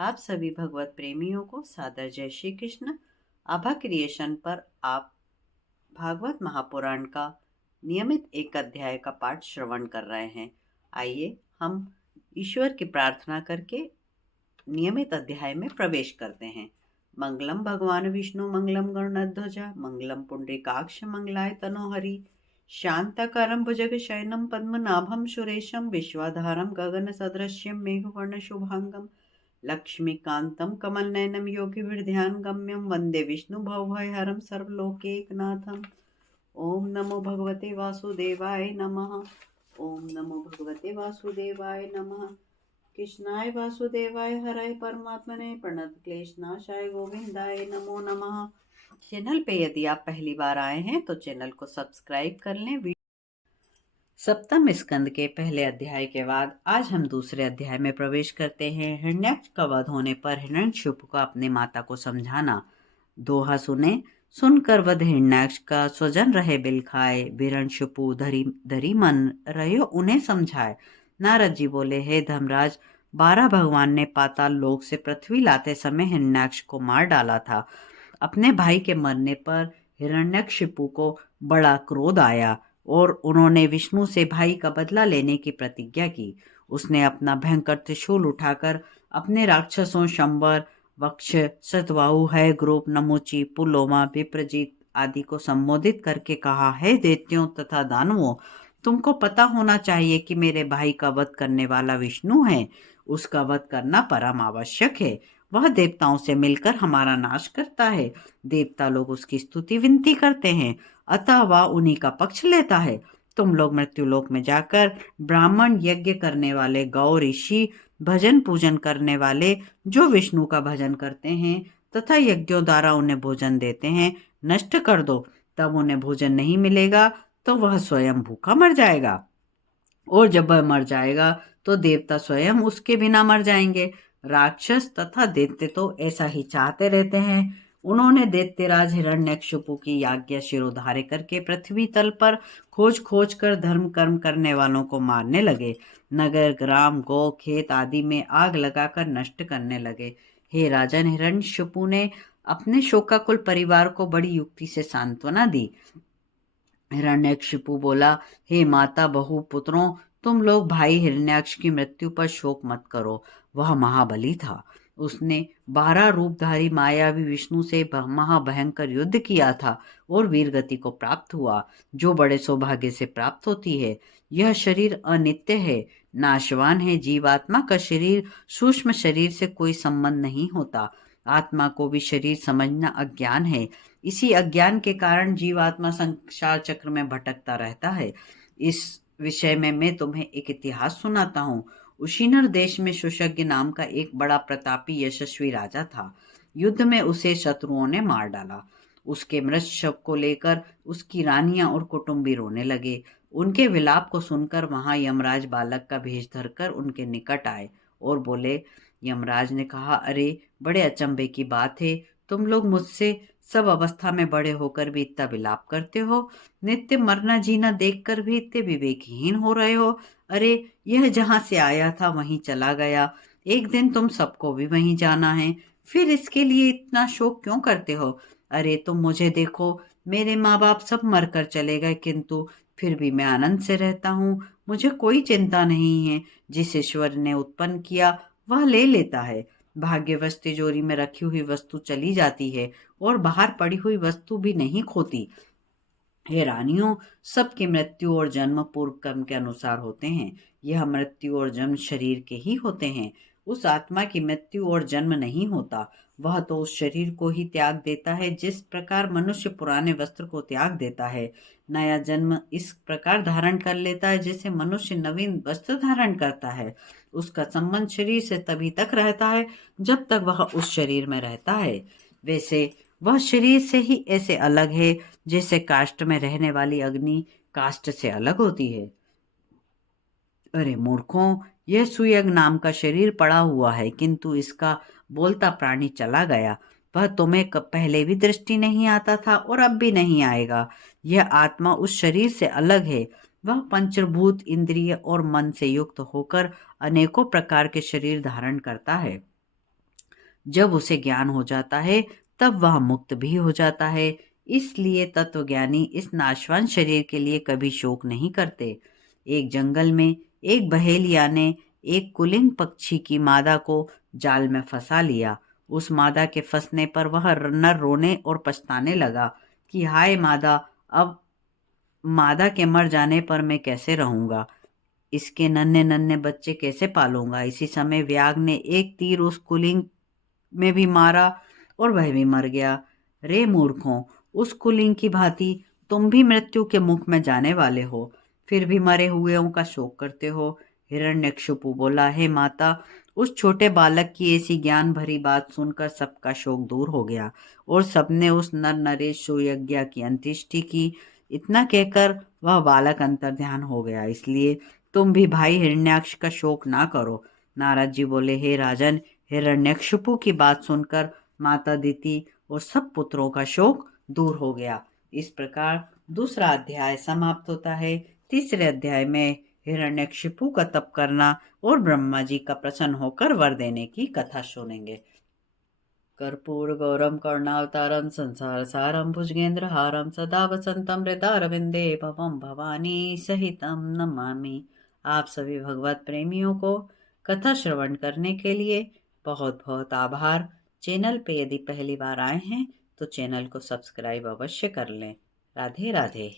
आप सभी भगवत प्रेमियों को सादर जय श्री कृष्ण। आभा क्रिएशन पर आप भागवत महापुराण का नियमित एक अध्याय का पाठ श्रवण कर रहे हैं। आइए हम ईश्वर की प्रार्थना करके नियमित अध्याय में प्रवेश करते हैं। मंगलम भगवान विष्णु मंगलम गरुड़ध्वजा मंगलम पुंडरीकाक्ष मंगलाय तनोहरि शांताकारं भुजगशयनं पद्मनाभं सुरेशं विश्वाधारं गगनसदृश्यं मेघवर्ण शुभांगं लक्ष्मीकान्तं कमलनयनं योगिभिर्ध्यानगम्यं वन्दे विष्णुभवभयहरं सर्वलोकैकनाथम्। ॐ नमो भगवते वासुदेवाय नमः। ॐ नमो भगवते वासुदेवाय नमः। कृष्णाय वासुदेवाय हराय परमात्मने प्रणत क्लेशनाशाय गोविंदाय नमो नमः। चैनल पे यदि आप पहली बार आए हैं तो चैनल को सब्सक्राइब कर लें। सप्तम स्कंद के पहले अध्याय के बाद आज हम दूसरे अध्याय में प्रवेश करते हैं। हिरण्याक्ष का वध होने पर हिरण्यकशिपु का अपने माता को समझाना। दोहा सुने। सुनकर वध हिरण्याक्ष का स्वजन रहे बिल खाए, हिरण्यकशिपु धरी धरी मन रहे उन्हें समझाए। नारद जी बोले, हे धर्मराज, 12 भगवान ने पाताल लोक से पृथ्वी लाते समय हिरण्याक्ष को मार डाला था। अपने भाई के मरने पर हिरण्यकशिपु को बड़ा क्रोध आया और उन्होंने विष्णु से भाई का बदला लेने की प्रतिज्ञा की। उसने अपना भयंकर त्रिशूल उठाकर अपने राक्षसों शंबर, वक्ष, सतवाहु, हयग्रीव, नमुची, पुलोमा, विप्रजीत आदि को संबोधित करके कहा, हे दैत्यों तथा दानवों, तुमको पता होना चाहिए कि मेरे भाई का वध करने वाला विष्णु है। उसका वध करना परम आवश्यक है। वह देवताओं से मिलकर हमारा नाश करता है। देवता लोग उसकी स्तुति विनती करते हैं, अतः वह उन्हीं का पक्ष लेता है। तुम लोग मृत्युलोक में जाकर ब्राह्मण, यज्ञ करने वाले, गौ, ऋषि, भजन पूजन करने वाले जो विष्णु का भजन करते हैं तथा यज्ञों द्वारा उन्हें भोजन देते हैं, नष्ट कर दो। तब उन्हें भोजन नहीं मिलेगा तो वह स्वयं भूखा मर जाएगा, और जब वह मर जाएगा तो देवता स्वयं उसके बिना मर जाएंगे। राक्षस तथा दैत्य तो ऐसा ही चाहते रहते हैं। उन्होंने दैत्यराज हिरण्यकशिपु की आज्ञा शिरोधार्य करके पृथ्वी तल पर खोज खोज कर धर्म कर्म करने वालों को मारने लगे। नगर, ग्राम, गौ, खेत आदि में आग लगाकर नष्ट करने लगे। हे राजन, हिरण्यकशिपु ने अपने शोकाकुल परिवार को बड़ी युक्ति से सांत्वना दी। हिरण्यकशिपु बोला, हे माता, बहु, पुत्रों, तुम लोग भाई हिरण्याक्ष की मृत्यु पर शोक मत करो। वह महाबली था। उसने 12 रूपधारी मायावी विष्णु से महाभयंकर युद्ध किया था और वीरगति को प्राप्त हुआ, जो बड़े सौभाग्य से प्राप्त होती है। यह शरीर अनित्य है, नाशवान है। जीवात्मा का शरीर सूक्ष्म शरीर से कोई संबंध नहीं होता। आत्मा को भी शरीर समझना अज्ञान है। इसी अज्ञान के कारण जीवात्मा संसार चक्र में भटकता रहता है। इस विषय में मैं तुम्हें एक इतिहास सुनाता हूँ। उशीनर देश में सुशज्ञ नाम का एक बड़ा प्रतापी यशस्वी राजा था। युद्ध में उसे शत्रुओं ने मार डाला। उसके मृत शव को लेकर उसकी रानियां और कुटुंबी रोने लगे। उनके विलाप को सुनकर वहां यमराज बालक का भेष धरकर उनके निकट आए और बोले। यमराज ने कहा, अरे बड़े अचंभे की बात है, तुम लोग मुझसे सब अवस्था में बड़े होकर भी इतना विलाप करते हो, नित्य मरना जीना देखकर भी इतने विवेकहीन हो रहे हो। अरे यह जहां से आया था वहीं चला गया, एक दिन तुम सबको भी वहीं जाना है, फिर इसके लिए इतना शोक क्यों करते हो? अरे तुम मुझे देखो, मेरे माँ बाप सब मरकर चले गए, किंतु फिर भी मैं आनंद से रहता हूँ। मुझे कोई चिंता नहीं है। जिस ईश्वर ने उत्पन्न किया वह ले लेता है। भाग्यवश तिजोरी में रखी हुई वस्तु चली जाती है और बाहर पड़ी हुई वस्तु भी नहीं खोती। हे रानियों, सबकी मृत्यु और जन्म पूर्व कर्म के अनुसार होते हैं। यह मृत्यु और जन्म शरीर के ही होते हैं। उस आत्मा की मृत्यु और जन्म नहीं होता। वह तो उस शरीर को ही त्याग देता है, जिस प्रकार मनुष्य पुराने वस्त्र को त्याग देता है। नया जन्म इस प्रकार धारण कर लेता है जैसे मनुष्य नवीन वस्त्र धारण करता है। उसका संबंध शरीर से तभी तक रहता है जब तक वह उस शरीर में रहता है। वैसे वह शरीर से ही ऐसे अलग है जैसे काष्ठ में रहने वाली अग्नि काष्ठ से अलग होती है। अरे मूर्खों, यह सुयग नाम का शरीर पड़ा हुआ है, किंतु इसका बोलता प्राणी चला गया। वह तुम्हें पहले भी दृष्टि नहीं आता था और अब भी नहीं आएगा। यह आत्मा उस शरीर से अलग है। वह पंचभूत, इंद्रिय और मन से युक्त होकर अनेकों प्रकार के शरीर धारण करता है। जब उसे ज्ञान हो जाता है तब वह मुक्त भी हो जाता है। इसलिए तत्वज्ञानी इस नाशवान शरीर के लिए कभी शोक नहीं करते। एक जंगल में एक बहेलिया ने एक कुलिंग पक्षी की मादा को जाल में फंसा लिया। उस मादा के फंसने पर वह नर रोने और पछताने लगा कि हाय मादा, अब मादा के मर जाने पर मैं कैसे रहूंगा, इसके नन्हे नन्हे बच्चे कैसे पालूंगा। इसी समय व्याघ्र ने एक तीर उस कुलिंग में भी मारा और वह भी मर गया। रे मूर्खों, उस कुलिंग की भांति तुम भी मृत्यु के मुख में जाने वाले हो, फिर भी मरे हुएों का शोक करते हो। हिरण्यकशिपु बोला, हे माता, उस छोटे बालक की ऐसी ज्ञान भरी बात सुनकर सबका शोक दूर हो गया और सबने उस नर नरेश सुयज्ञा की अंत्येष्टि की। इतना कहकर वह बालक अंतर्ध्यान हो गया। इसलिए तुम भी भाई हिरण्याक्ष का शोक ना करो। नारद जी बोले, हे राजन, हिरण्यकशिपु की बात सुनकर माता दिति और सब पुत्रों का शोक दूर हो गया। इस प्रकार दूसरा अध्याय समाप्त होता है। तीसरे अध्याय में हिरण्यकशिपु का तप करना और ब्रह्मा जी का प्रसन्न होकर वर देने की कथा सुनेंगे। कर्पूर गौरम करुणावतारम संसार सारम भुजगेंद्र हारम सदा वसंतम हृदयारविंदे भवम भवानी सहितम नमामि। आप सभी भगवत प्रेमियों को कथा श्रवण करने के लिए बहुत बहुत आभार। चैनल पे यदि पहली बार आए हैं तो चैनल को सब्सक्राइब अवश्य कर लें। राधे राधे।